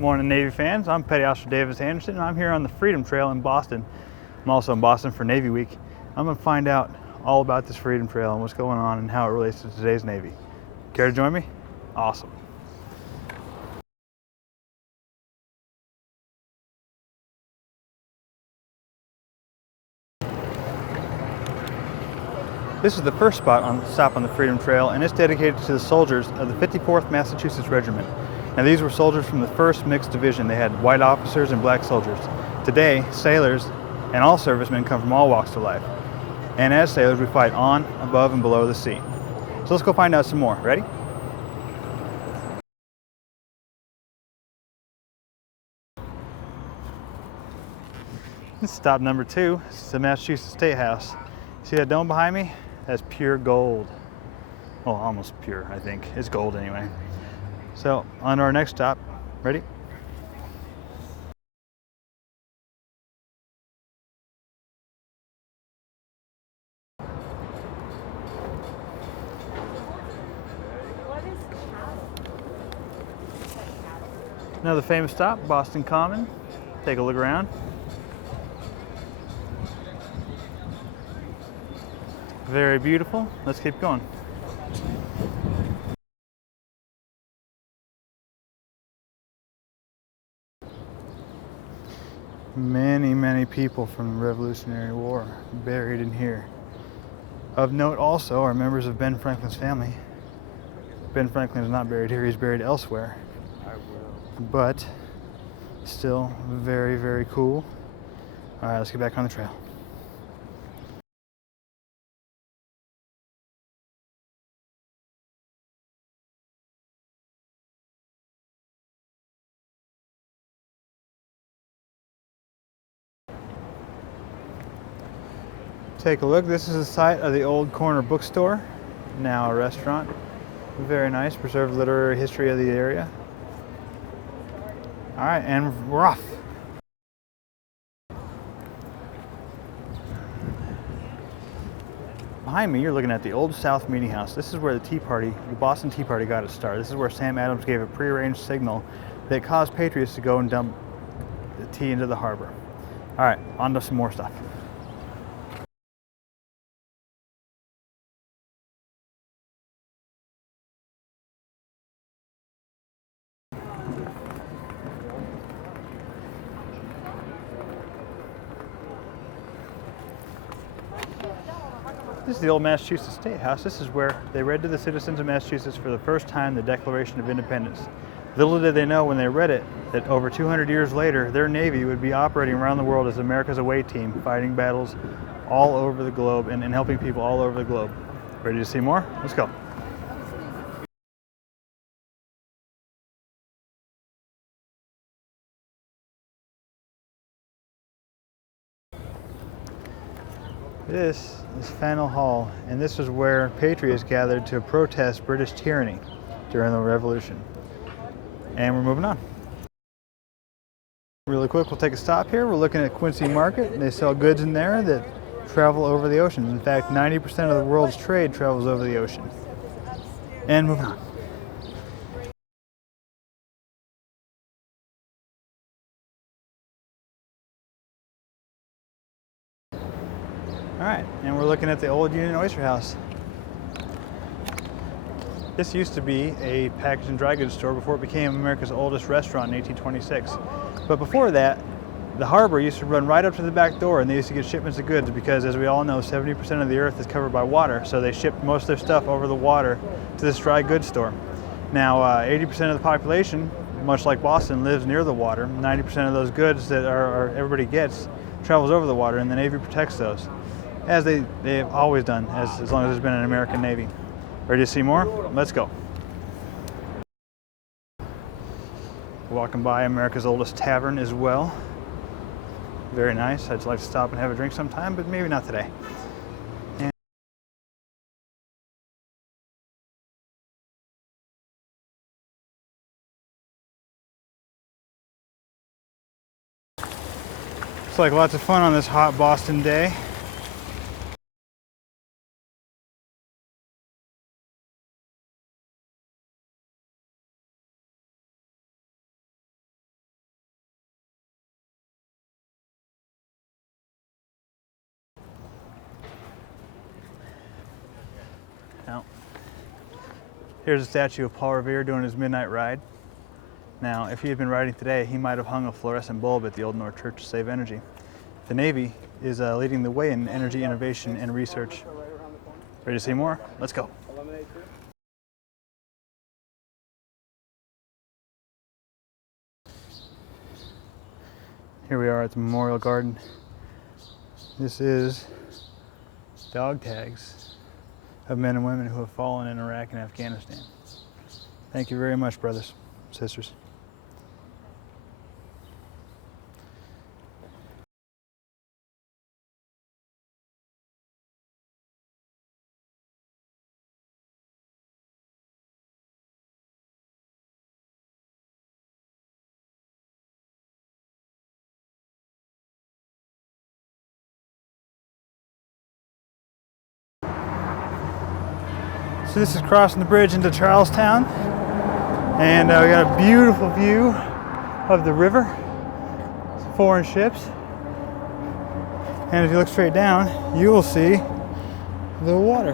Morning, Navy fans. I'm Petty Officer Davis Anderson, and I'm here on the Freedom Trail in Boston. I'm also in Boston for Navy Week. I'm going to find out all about this Freedom Trail and what's going on and how it relates to today's Navy. Care to join me? Awesome. This is the first stop on the Freedom Trail, and it's dedicated to the soldiers of the 54th Massachusetts Regiment. Now, these were soldiers from the 1st Mixed Division. They had white officers and black soldiers. Today, sailors and all servicemen come from all walks of life. And as sailors, we fight on, above, and below the sea. So let's go find out some more. Ready? This is stop number 2. This is the Massachusetts State House. See that dome behind me? That's pure gold. Well, almost pure, I think. It's gold anyway. So, on to our next stop. Ready? Another famous stop, Boston Common. Take a look around. Very beautiful. Let's keep going. Many people from the Revolutionary War buried in here. Of note also are members of Ben Franklin's family. Ben Franklin is not buried here, he's buried elsewhere. But still very cool. All right, let's get back on the trail. Take a look. This is the site of the old corner bookstore, now a restaurant. Very nice, preserved literary history of the area. All right, and we're off. Behind me, you're looking at the Old South Meeting House. This is where the Boston Tea Party got its start. This is where Sam Adams gave a prearranged signal that caused patriots to go and dump the tea into the harbor. All right, on to some more stuff. This is the old Massachusetts State House. This is where they read to the citizens of Massachusetts for the first time the Declaration of Independence. Little did they know when they read it that over 200 years later, their Navy would be operating around the world as America's away team, fighting battles all over the globe and helping people all over the globe. Ready to see more? Let's go. This is Faneuil Hall, and this is where patriots gathered to protest British tyranny during the Revolution. And we're moving on. Really quick, we'll take a stop here. We're looking at Quincy Market. They sell goods in there that travel over the ocean. In fact, 90% of the world's trade travels over the ocean. And moving on. All right, and we're looking at the old Union Oyster House. This used to be a package and dry goods store before it became America's oldest restaurant in 1826. But before that, the harbor used to run right up to the back door, and they used to get shipments of goods because, as we all know, 70% of the earth is covered by water, so they shipped most of their stuff over the water to this dry goods store. Now, 80% of the population, much like Boston, lives near the water. 90% of those goods that everybody gets travels over the water, and the Navy protects those, as they've always done, as long as there's been an American Navy. Ready to see more? Let's go. Walking by America's oldest tavern as well. Very nice. I'd like to stop and have a drink sometime, but maybe not today. Looks like lots of fun on this hot Boston day. Here's a statue of Paul Revere doing his midnight ride. Now, if he had been riding today, he might have hung a fluorescent bulb at the Old North Church to save energy. The Navy is leading the way in energy innovation and research. Ready to see more? Let's go. Here we are at the Memorial Garden. This is dog tags of men and women who have fallen in Iraq and Afghanistan. Thank you very much, brothers, sisters. So this is crossing the bridge into Charlestown, and we got a beautiful view of the river, foreign ships, and if you look straight down, you will see the water.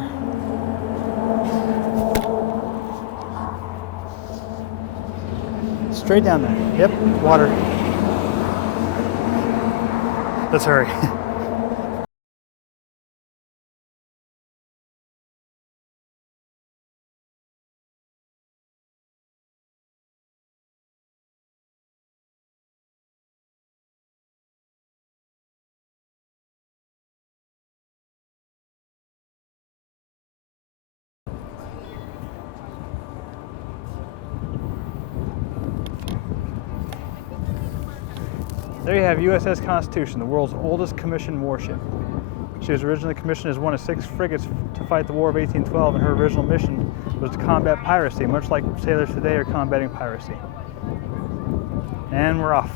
Straight down there. Yep, water. Let's hurry. There you have USS Constitution, the world's oldest commissioned warship. She was originally commissioned as one of 6 frigates to fight the War of 1812, and her original mission was to combat piracy, much like sailors today are combating piracy. And we're off.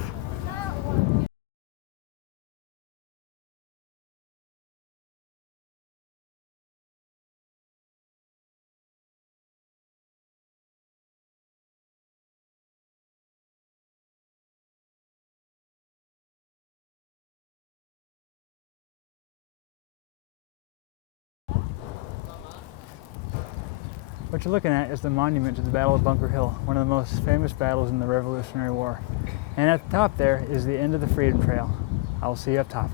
What you're looking at is the monument to the Battle of Bunker Hill, one of the most famous battles in the Revolutionary War. And at the top there is the end of the Freedom Trail. I will see you up top.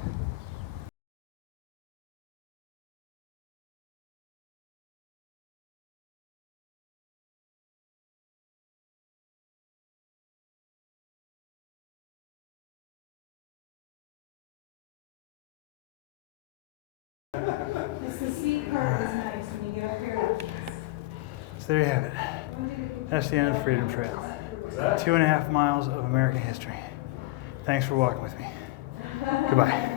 The seat part is nice when you get up here. So there you have it. That's the end of the Freedom Trail. 2.5 miles of American history. Thanks for walking with me. Goodbye.